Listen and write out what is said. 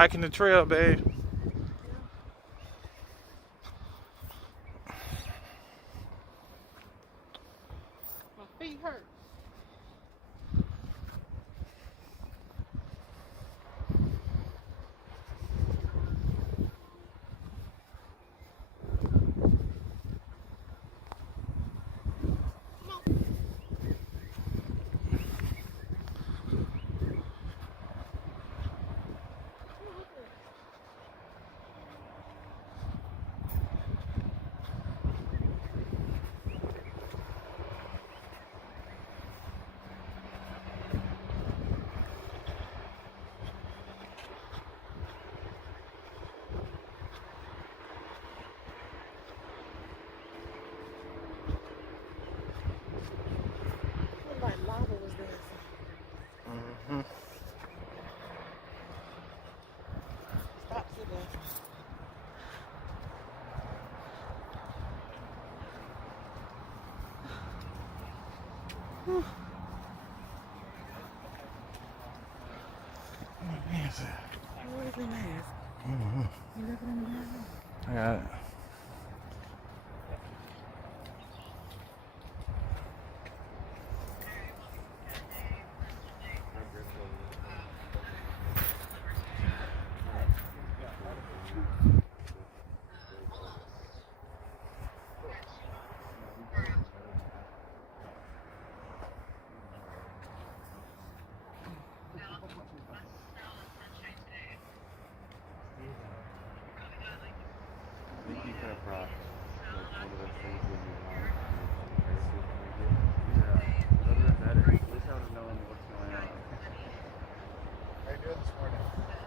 Hiking the trail, babe. My feet hurt. Looked like lava was dancing. Mm-hmm. Stop sitting there. Where is the mask? Mm-hmm. You left it in the bathroom? I got it. Think you could have brought like one of those things with you along and parachute when we get. Yeah, that would have been better. At least I would have known what's going on. How are you doing this morning?